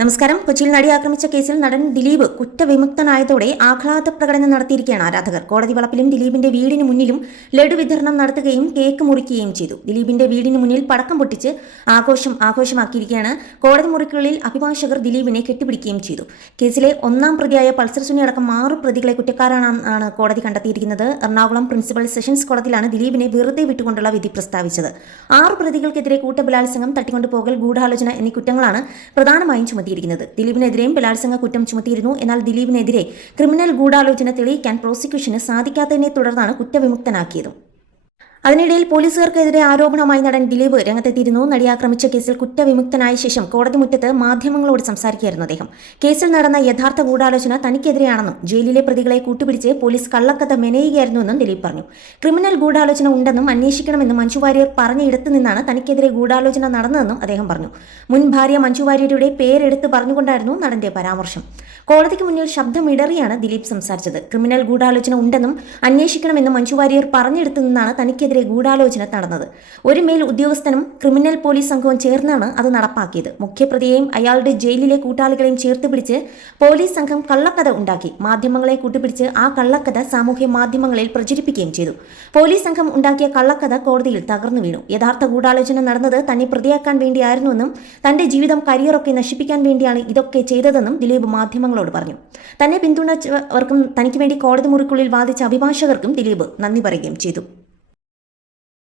നമസ്കാരം. കൊച്ചിയിൽ നടി ആക്രമിച്ച കേസിൽ നടൻ ദിലീപ് കുറ്റവിമുക്തനായതോടെ ആഹ്ലാദ പ്രകടനം നടത്തിയിരിക്കുകയാണ് ആരാധകർ. കോടതി വളപ്പിലും ദിലീപിന്റെ വീടിന് മുന്നിലും ലഡു വിതരണം നടത്തുകയും കേക്ക് മുറിക്കുകയും ചെയ്തു. ദിലീപിന്റെ വീടിന് മുന്നിൽ പടക്കം പൊട്ടിച്ച് ആഘോഷമാക്കിയിരിക്കുകയാണ്. കോടതി മുറിക്കുള്ളിൽ അഭിഭാഷകർ ദിലീപിനെ കെട്ടിപ്പിടിക്കുകയും ചെയ്തു. കേസിലെ ഒന്നാം പ്രതിയായ പൾസർ സുനി അടക്കം 6 പ്രതികളെ കുറ്റക്കാരാണെന്നാണ് കോടതി കണ്ടെത്തിയിരിക്കുന്നത്. എറണാകുളം പ്രിൻസിപ്പൽ സെഷൻസ് കോടതിയിലാണ് ദിലീപിനെ വെറുതെ വിട്ടുകൊണ്ടുള്ള വിധി പ്രസ്താവിച്ചത്. 6 പ്രതികൾക്കെതിരെ കൂട്ടബലാത്സംഗം, തട്ടിക്കൊണ്ടുപോകൽ, ഗൂഢാലോചന എന്നീ കുറ്റങ്ങളാണ് പ്രധാനമായും ദിലീപിനെതിരെയും ബലാത്സംഗ കുറ്റം ചുമത്തിയിരുന്നു. എന്നാൽ ദിലീപിനെതിരെ ക്രിമിനൽ ഗൂഢാലോചന തെളിയിക്കാൻ പ്രോസിക്യൂഷന് സാധിക്കാത്തതിനെ തുടർന്നാണ് കുറ്റവിമുക്തനാക്കിയത്. അതിനിടയിൽ പോലീസുകാർക്കെതിരെ ആരോപണമായി നടൻ ദിലീപ് രംഗത്തെത്തിയിരുന്നു. നടിയെ ആക്രമിച്ച കേസിൽ കുറ്റവിമുക്തനായ ശേഷം കോടതി മുറ്റത്ത് മാധ്യമങ്ങളോട് സംസാരിക്കുകയായിരുന്നു അദ്ദേഹം. കേസിൽ നടന്ന യഥാർത്ഥ ഗൂഢാലോചന തനിക്കെതിരെയാണെന്നും ജയിലിലെ പ്രതികളെ കൂട്ടുപിടിച്ച് പോലീസ് കള്ളക്കഥ മെനയുകയായിരുന്നുവെന്നും ദിലീപ് പറഞ്ഞു. ക്രിമിനൽ ഗൂഢാലോചന ഉണ്ടെന്നും അന്വേഷിക്കണമെന്നും മഞ്ജു വാര്യർ പറഞ്ഞയിടത്തു നിന്നാണ് തനിക്കെതിരെ ഗൂഢാലോചന നടന്നതെന്നും അദ്ദേഹം പറഞ്ഞു. മുൻ ഭാര്യ മഞ്ജു വാര്യരുടെ പേരെടുത്ത് പറഞ്ഞുകൊണ്ടായിരുന്നു നടന്റെ പരാമർശം. കോടതിക്ക് മുന്നിൽ ശബ്ദമിടറിയാണ് ദിലീപ് സംസാരിച്ചത്. ക്രിമിനൽ ഗൂഢാലോചന ഉണ്ടെന്നും അന്വേഷിക്കണമെന്നും മഞ്ജു വാര്യർ പറഞ്ഞെടുത്തു നിന്നാണ് തനിക്കെതിരെ ഗൂഢാലോചന നടന്നത്. ഒരു മേൽ ഉദ്യോഗസ്ഥനും ക്രിമിനൽ പോലീസ് സംഘവും ചേർന്നാണ് അത് നടപ്പാക്കിയത്. മുഖ്യപ്രതിയെയും അയാളുടെ ജയിലിലെ കൂട്ടാളികളെയും ചേർത്ത് പിടിച്ച് പോലീസ് സംഘം കള്ളക്കഥ ഉണ്ടാക്കി. മാധ്യമങ്ങളെ കൂട്ടുപിടിച്ച് ആ കള്ളക്കഥ സാമൂഹ്യ മാധ്യമങ്ങളിൽ പ്രചരിപ്പിക്കുകയും ചെയ്തു. പോലീസ് സംഘം ഉണ്ടാക്കിയ കള്ളക്കഥ കോടതിയിൽ തകർന്നു വീണു. യഥാർത്ഥ ഗൂഢാലോചന നടന്നത് തന്നെ പ്രതിയാക്കാൻ വേണ്ടിയായിരുന്നുവെന്നും തന്റെ ജീവിതം, കരിയറൊക്കെ നശിപ്പിക്കാൻ വേണ്ടിയാണ് ഇതൊക്കെ ചെയ്തതെന്നും ദിലീപ് മാധ്യമങ്ങളോട് പറഞ്ഞു. തന്നെ പിന്തുണച്ചവർക്കും തനിക്ക് വേണ്ടി കോടതി മുറിക്കുള്ളിൽ വാദിച്ച അഭിഭാഷകർക്കും ദിലീപ് നന്ദി പറയുകയും ചെയ്തു.